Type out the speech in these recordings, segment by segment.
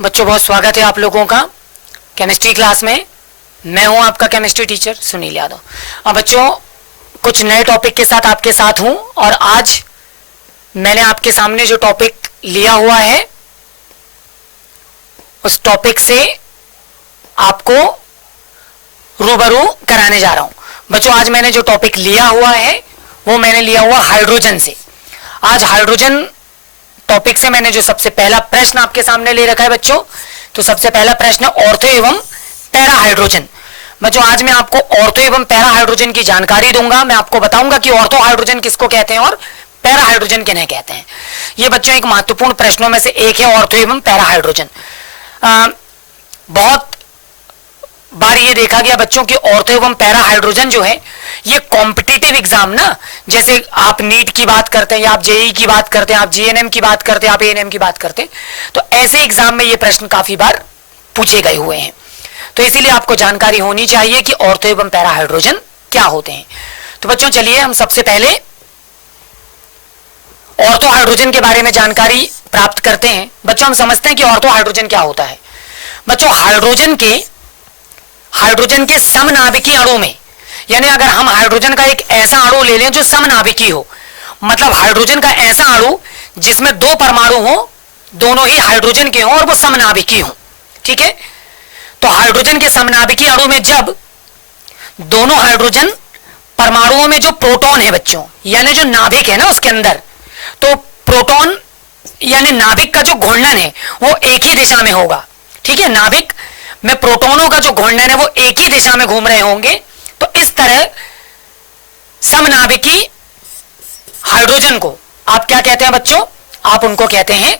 बच्चों बहुत स्वागत है आप लोगों का केमिस्ट्री क्लास में। मैं हूं आपका केमिस्ट्री टीचर सुनील यादव। अब बच्चों कुछ नए टॉपिक के साथ आपके साथ हूं और आज मैंने आपके सामने जो टॉपिक लिया हुआ है उस टॉपिक से आपको रूबरू कराने जा रहा हूं। बच्चों आज मैंने जो टॉपिक लिया हुआ है वो मैंने लिया हुआ हाइड्रोजन से। आज हाइड्रोजन टॉपिक से मैंने जो सबसे पहला प्रश्न आपके सामने ले रखा है बच्चों, तो सबसे पहला प्रश्न है ऑर्थो एवं पैरा हाइड्रोजन। बच्चों आज मैं आपको ऑर्थो एवं पैरा हाइड्रोजन की जानकारी दूंगा। मैं आपको बताऊंगा कि ऑर्थो हाइड्रोजन किसको कहते हैं और पैरा हाइड्रोजन किन्हें कहते हैं। ये बच्चों एक महत्वपूर्ण प्रश्नों में से एक है ऑर्थो एवं पैरा हाइड्रोजन। बहुत बार ये देखा गया बच्चों की ऑर्थो एवं पैरा हाइड्रोजन जो है ये कॉम्पिटिटिव एग्जाम ना, जैसे आप नीट की बात करते हैं या आप जेई की बात करते हैं, आप जीएनएम की बात करते हैं, आप एएनएम की बात करते हैं, तो ऐसे एग्जाम में ये प्रश्न काफी बार पूछे गए हुए हैं। तो इसीलिए आपको जानकारी होनी चाहिए कि ऑर्थो एवं पैरा हाइड्रोजन क्या होते हैं। तो बच्चों चलिए हम सबसे पहले ऑर्थो हाइड्रोजन के बारे में जानकारी प्राप्त करते हैं। बच्चों हम समझते हैं कि ऑर्थो हाइड्रोजन क्या होता है। बच्चों हाइड्रोजन के समनाभिकी अणु में, यानी अगर हम हाइड्रोजन का एक ऐसा अणु ले लें जो समनाभिकी हो, मतलब हाइड्रोजन का ऐसा अणु जिसमें दो परमाणु हो, दोनों ही हाइड्रोजन के हों और वो समनाभिकी हो, ठीक है। तो हाइड्रोजन के समनाभिकी अणु में जब दोनों हाइड्रोजन परमाणुओं में जो प्रोटॉन है बच्चों, यानी जो नाभिक है ना उसके अंदर, तो प्रोटॉन यानी नाभिक का जो घूर्णन है वो एक ही दिशा में होगा, ठीक है। नाभिक में प्रोटोनों का जो घूर्णन है वो एक ही दिशा में घूम रहे होंगे। तो इस तरह समनाभिकी हाइड्रोजन को आप क्या कहते हैं बच्चों? आप उनको कहते हैं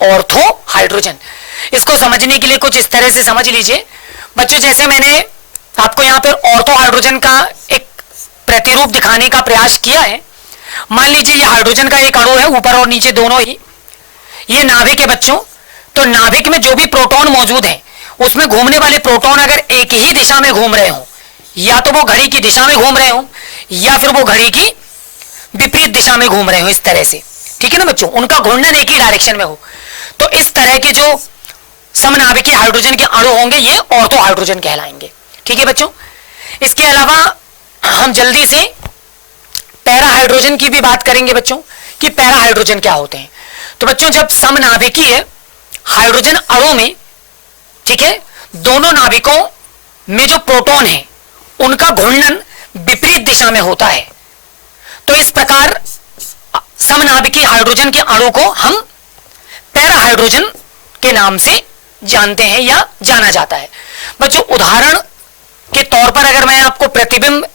ऑर्थो हाइड्रोजन। इसको समझने के लिए कुछ इस तरह से समझ लीजिए बच्चों, जैसे मैंने आपको यहां पर ऑर्थो हाइड्रोजन का एक प्रतिरूप दिखाने का प्रयास किया है। मान लीजिए ये हाइड्रोजन का एक अणु है, ऊपर और नीचे दोनों ही, ये नाभिक है बच्चों। तो नाभिक में जो भी प्रोटॉन मौजूद है उसमें घूमने वाले प्रोटॉन अगर एक ही दिशा में घूम रहे हो, या तो वो घड़ी की दिशा में घूम रहे हो या फिर वो घड़ी की विपरीत दिशा में घूम रहे हो, इस तरह से, ठीक है ना बच्चों, उनका घूर्णन एक ही डायरेक्शन में हो, तो इस तरह के जो समनाभिकी हाइड्रोजन के अणु होंगे ये ऑर्थो हाइड्रोजन कहलाएंगे, ठीक है बच्चों। इसके अलावा हम जल्दी से पैरा हाइड्रोजन की भी बात करेंगे बच्चों कि पैरा हाइड्रोजन क्या होते हैं। तो बच्चों जब समनाभिकी है हाइड्रोजन अणु में, ठीक है, दोनों नाभिकों में जो प्रोटॉन है उनका घूर्णन विपरीत दिशा में होता है, तो इस प्रकार समनाभिकी हाइड्रोजन के अणु को हम पैरा हाइड्रोजन के नाम से जानते हैं या जाना जाता है। बच्चों उदाहरण के तौर पर अगर मैं आपको प्रतिबिंब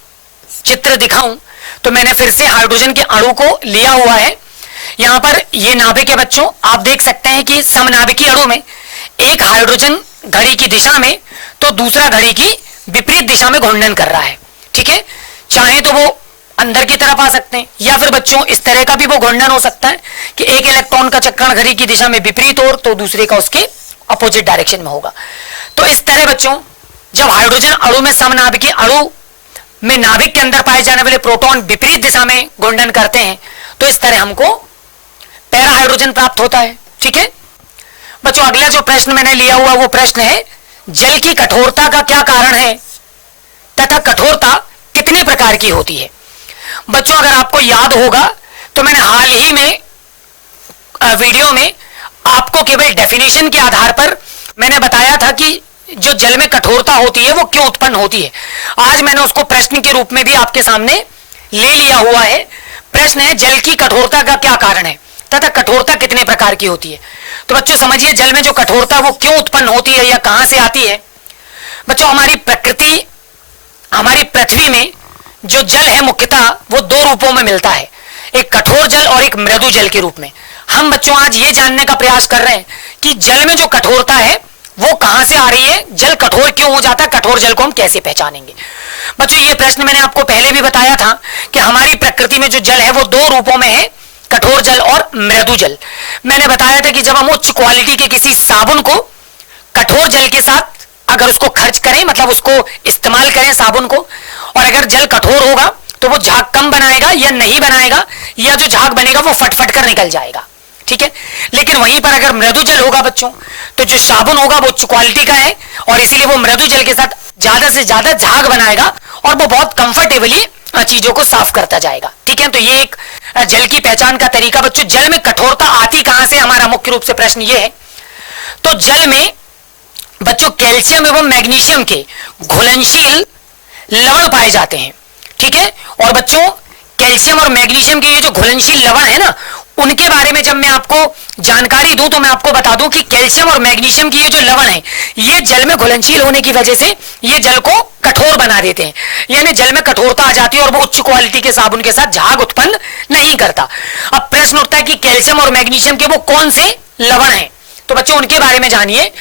चित्र दिखाऊं तो मैंने फिर से हाइड्रोजन के अणु को लिया हुआ है। यहां पर ये नाभिक है बच्चों, आप देख सकते हैं कि समनाभिकी अणु में एक हाइड्रोजन घड़ी की दिशा में तो दूसरा घड़ी की विपरीत दिशा में घूर्णन कर रहा है, ठीक है। चाहे तो वो अंदर की तरफ आ सकते हैं या फिर बच्चों इस तरह का भी वो घूर्णन हो सकता है कि एक इलेक्ट्रॉन का चक्रण घड़ी की दिशा में विपरीत हो तो दूसरे का उसके अपोजिट डायरेक्शन में होगा। तो इस तरह बच्चों जब हाइड्रोजन अणु में समनाभिकी अणु में नाभिक के अंदर पाए जाने वाले प्रोटॉन विपरीत दिशा में घूर्णन करते हैं तो इस तरह हमको पैरा हाइड्रोजन प्राप्त होता है, ठीक है बच्चों। अगला जो प्रश्न मैंने लिया हुआ वो प्रश्न है जल की कठोरता का क्या कारण है तथा कठोरता कितने प्रकार की होती है। बच्चों अगर आपको याद होगा तो मैंने हाल ही में वीडियो में आपको केवल डेफिनेशन के आधार पर मैंने बताया था कि जो जल में कठोरता होती है वो क्यों उत्पन्न होती है। आज मैंने उसको प्रश्न के रूप में भी आपके सामने ले लिया हुआ है। प्रश्न है जल की कठोरता का क्या कारण है तथा कठोरता कितने प्रकार की होती है। तो बच्चों समझिए जल में जो कठोरता वो क्यों उत्पन्न होती है या कहां से आती है। बच्चों हमारी प्रकृति, हमारी पृथ्वी में जो जल है मुख्यतः वो दो रूपों में मिलता है, एक कठोर जल और एक मृदु जल के रूप में। हम बच्चों आज ये जानने का प्रयास कर रहे हैं कि जल में जो कठोरता है वो कहां से आ रही है, जल कठोर क्यों हो जाता है, कठोर जल को हम कैसे पहचानेंगे। बच्चों ये प्रश्न मैंने आपको पहले भी बताया था कि हमारी प्रकृति में जो जल है वो दो रूपों में है, कठोर जल और मृदु जल। मैंने बताया था कि जब हम उच्च क्वालिटी के किसी साबुन को कठोर जल के साथ अगर उसको खर्च करें, मतलब उसको इस्तेमाल करें साबुन को, और अगर जल कठोर होगा तो वो झाग कम बनाएगा या नहीं बनाएगा, या जो झाग बनेगा वो फट फट कर निकल जाएगा, ठीक है। लेकिन वहीं पर अगर मृदु जल होगा बच्चों, तो जो साबुन होगा वो उच्च क्वालिटी का है और इसीलिए वो मृदु जल के साथ ज्यादा से ज्यादा झाग बनाएगा और वो बहुत कंफर्टेबली चीजों को साफ करता जाएगा, ठीक है। तो ये एक जल की पहचान का तरीका बच्चों। जल में कठोरता आती कहां से, हमारा मुख्य रूप से प्रश्न ये है। तो जल में बच्चों कैल्शियम एवं मैग्नीशियम के घुलनशील लवण पाए जाते हैं, ठीक है। और बच्चों कैल्शियम और मैग्नीशियम के ये जो घुलनशील लवण है ना, उनके बारे में जब मैं आपको जानकारी दूं तो मैं आपको बता दूं कि कैल्शियम और मैग्नीशियम की ये जो लवण है, ये जल में घुलनशील होने की वजह से ये जल को कठोर बना देते हैं, यानी जल में कठोरता आ जाती है और वो उच्च क्वालिटी के साबुन के साथ झाग उत्पन्न नहीं करता। अब प्रश्न उठता है कि कैल्शियम और मैग्नीशियम के वो कौन से लवण हैं, तो बच्चों उनके बारे में जानिए।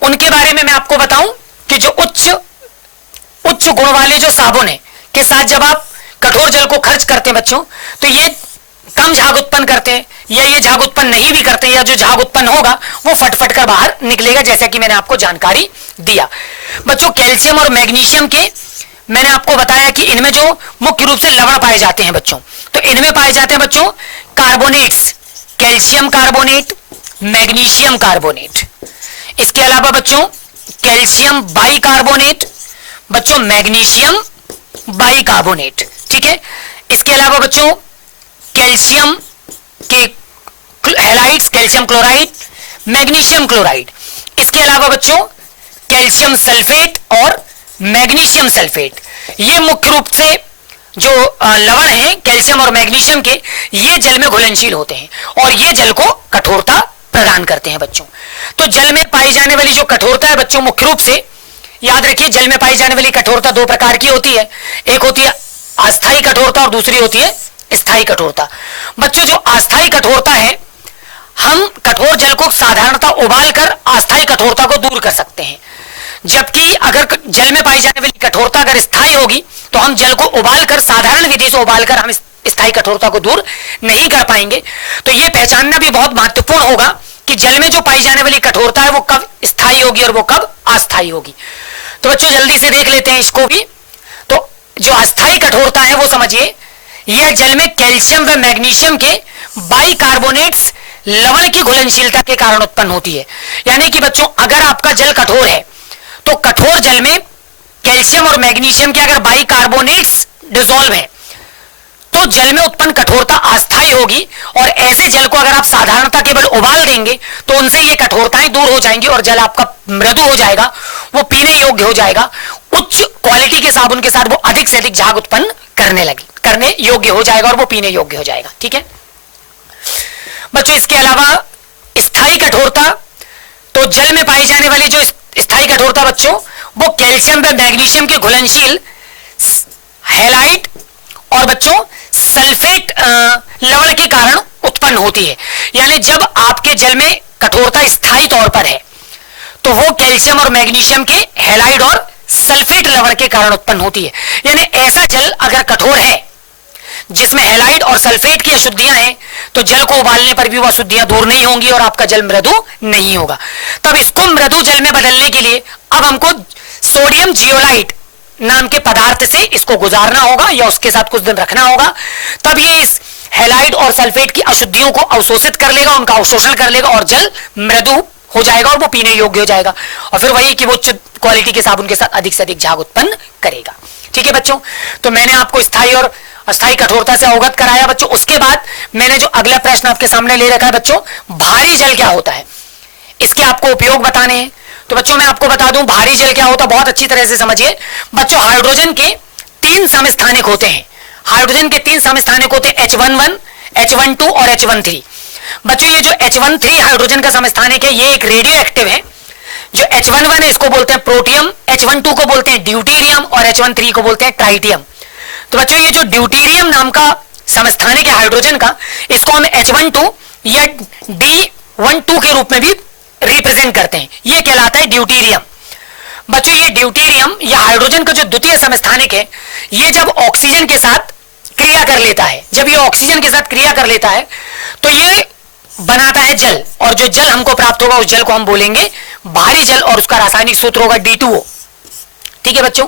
उनके बारे में मैं आपको बताऊं कि जो उच्च गुण वाले जो साबुन है के साथ जब आप कठोर जल को खर्च करते हैं बच्चों, तो ये कम झाग उत्पन्न करते हैं या ये झाग उत्पन्न नहीं भी करते, या जो झाग उत्पन्न होगा वो फटफट कर बाहर निकलेगा, जैसा कि मैंने आपको जानकारी दिया। बच्चों कैल्शियम और मैग्नीशियम के मैंने आपको बताया कि इनमें जो मुख्य रूप से लवण पाए जाते हैं बच्चों, तो इनमें पाए जाते हैं बच्चों carbonates, calcium carbonate, magnesium carbonate. इसके अलावा बच्चों कैल्शियम बाइकार्बोनेट, बच्चों मैग्नीशियम बाइकार्बोनेट, ठीक है। इसके अलावा बच्चों कैल्शियम के halides, calcium chloride, magnesium chloride. इसके अलावा बच्चों कैल्शियम सल्फेट और मैग्नीशियम सल्फेट। ये मुख्य रूप से जो लवण हैं कैल्शियम और मैग्नीशियम के, ये जल में घुलनशील होते हैं और ये जल को कठोरता प्रदान करते हैं बच्चों। तो जल में पाई जाने वाली जो कठोरता है बच्चों, मुख्य रूप से याद रखिए जल में पाई जाने वाली कठोरता दो प्रकार की होती है, एक होती है अस्थायी कठोरता और दूसरी होती है स्थायी कठोरता। बच्चों जो अस्थायी कठोरता है, हम कठोर जल को साधारणतः उबालकर अस्थायी कठोरता को दूर कर सकते हैं, जबकि अगर जल में पाई जाने वाली कठोरता अगर स्थायी होगी तो हम जल को उबालकर, साधारण विधि से उबालकर हम स्थायी कठोरता को दूर नहीं कर पाएंगे। तो यह पहचानना भी बहुत महत्वपूर्ण होगा कि जल में जो पाई जाने वाली कठोरता है वो कब स्थायी होगी और वो कब अस्थायी होगी। तो बच्चों जल्दी से देख लेते हैं इसको भी। तो जो अस्थायी कठोरता है वो समझिए, यह जल में कैल्शियम व मैग्नीशियम के बाइकार्बोनेट्स लवण की घुलनशीलता के कारण उत्पन्न होती है। यानी कि बच्चों अगर आपका जल कठोर है तो कठोर जल में कैल्शियम और मैग्नीशियम के अगर बाइकार्बोनेट्स डिसॉल्व है तो जल में उत्पन्न कठोरता अस्थायी होगी, और ऐसे जल को अगर आप साधारणतः केवल उबाल देंगे तो उनसे ये कठोरताएं दूर हो जाएंगी और जल आपका मृदु हो जाएगा, वो पीने योग्य हो जाएगा। उच्च क्वालिटी के साबुन के साथ वो अधिक से अधिक झाग उत्पन्न करने योग्य हो जाएगा और वो पीने योग्य हो जाएगा, ठीक है बच्चों। इसके अलावा स्थायी कठोरता, तो जल में पाई जाने वाली जो स्थायी कठोरता बच्चों, वो कैल्शियम व मैग्नीशियम के घुलनशील हैलाइड और बच्चों सल्फेट लवण के कारण उत्पन्न होती है। यानी जब आपके जल में कठोरता स्थायी तौर पर है तो वो कैल्शियम और मैग्नीशियम के हैलाइड और सल्फेट लवण के कारण उत्पन्न होती है। यानी ऐसा जल अगर कठोर है जिसमें हैलाइड और सल्फेट की अशुद्धियां हैं, तो जल को उबालने पर भी वो अशुद्धियां दूर नहीं होंगी और आपका जल मृदु नहीं होगा। तब इसको मृदु जल में बदलने के लिए अब हमको सोडियम जियोलाइट नाम के पदार्थ से इसको गुजारना होगा या उसके साथ कुछ दिन रखना होगा, तब ये इस हैलाइड और सल्फेट की अशुद्धियों को अवशोषित कर लेगा, उनका अवशोषण कर लेगा और जल मृदु हो जाएगा और वो पीने योग्य हो जाएगा। और फिर वही कि वो उच्च क्वालिटी के साबुन के साथ अधिक से अधिक झाग उत्पन्न करेगा, ठीक है बच्चों। तो मैंने आपको स्थायी और अस्थायी कठोरता से अवगत कराया बच्चों। उसके बाद मैंने जो अगला प्रश्न आपके सामने ले रखा है बच्चों, भारी जल क्या होता है, इसके आपको उपयोग बताने हैं। तो बच्चों मैं आपको बता दूं भारी जल क्या होता है, बहुत अच्छी तरह से समझिए बच्चों। हाइड्रोजन के 3 समस्थानिक होते हैं, हाइड्रोजन के 3 समस्थानिक होते हैं, H11, H12 और H13। बच्चों ये जो H13 हाइड्रोजन का समस्थानिक है ये एक रेडियो एक्टिव है। जो H11 है इसको बोलते हैं प्रोटियम, H12 को बोलते हैं ड्यूटीरियम और H13 को बोलते हैं ट्राइटियम। तो बच्चों ये जो ड्यूटीरियम नाम का समस्थानिक है हाइड्रोजन का, इसको हम H12 या D12 के रूप में भी रिप्रेजेंट करते हैं, ये कहलाता है ड्यूटीरियम। बच्चों ये ड्यूटीरियम या हाइड्रोजन का जो द्वितीय समस्थानिक है, ये जब ऑक्सीजन के साथ क्रिया कर लेता है, जब ये ऑक्सीजन के साथ क्रिया कर लेता है तो ये बनाता है जल, और जो जल हमको प्राप्त होगा उस जल को हम बोलेंगे भारी जल, और उसका रासायनिक सूत्र होगा D2O, ठीक है बच्चों,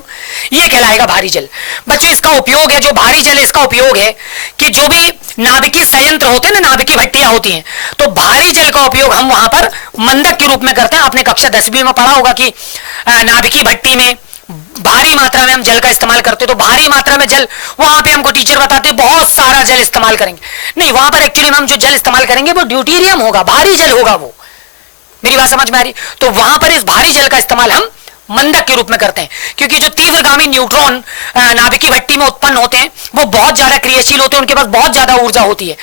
ये कहलाएगा भारी जल। बच्चों इसका उपयोग है, जो भारी जल है इसका उपयोग है कि जो भी नाभिकीय संयंत्र होते हैं ना, नाभिकीय भट्टियां होती हैं, तो भारी जल का उपयोग हम वहां पर मंदक के रूप में करते हैं। आपने कक्षा 10वीं में पढ़ा होगा कि नाभिकीय भट्टी में भारी मात्रा में हम जल का इस्तेमाल करते, तो भारी मात्रा में जल वहां पे हमको टीचर बताते बहुत सारा जल इस्तेमाल करेंगे, नहीं वहां पर एक्चुअली हम जो जल इस्तेमाल करेंगे वो ड्यूटीरियम होगा, भारी जल होगा वो। मेरी बात समझ में आ रही? तो वहां पर इस भारी जल का इस्तेमाल हम मंदक के रूप में करते हैं, क्योंकि जो तीव्रगामी न्यूट्रॉन नाभिकीय भट्टी में उत्पन्न होते हैं वो बहुत ज्यादा क्रियाशील होते हैं, उनके पास बहुत ज्यादा ऊर्जा होती है।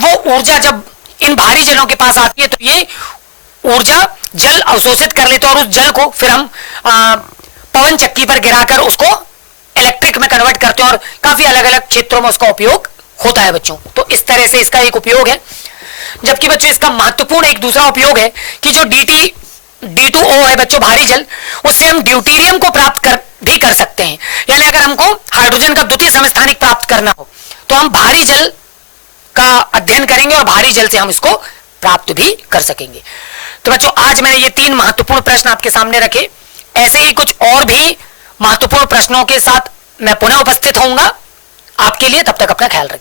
वो ऊर्जा जब इन भारी जलों के पास आती है तो ये ऊर्जा जल अवशोषित कर लेते हैं और उस जल को फिर हम पवन चक्की पर गिराकर उसको इलेक्ट्रिक में कन्वर्ट करते हैं और काफी अलग अलग क्षेत्रों में उसका उपयोग होता है बच्चों। तो इस तरह से इसका एक उपयोग है। जबकि बच्चों इसका महत्वपूर्ण एक दूसरा उपयोग है कि जो D2O है बच्चों भारी जल, उससे हम ड्यूटीरियम को प्राप्त भी कर सकते हैं। यानी अगर हमको हाइड्रोजन का द्वितीय समस्थानिक प्राप्त करना हो तो हम भारी जल का अध्ययन करेंगे और भारी जल से हम इसको प्राप्त भी कर सकेंगे। तो बच्चों आज मैंने ये 3 महत्वपूर्ण प्रश्न आपके सामने रखे। ऐसे ही कुछ और भी महत्वपूर्ण प्रश्नों के साथ मैं पुनः उपस्थित होऊंगा आपके लिए। तब तक अपना ख्याल रखिए।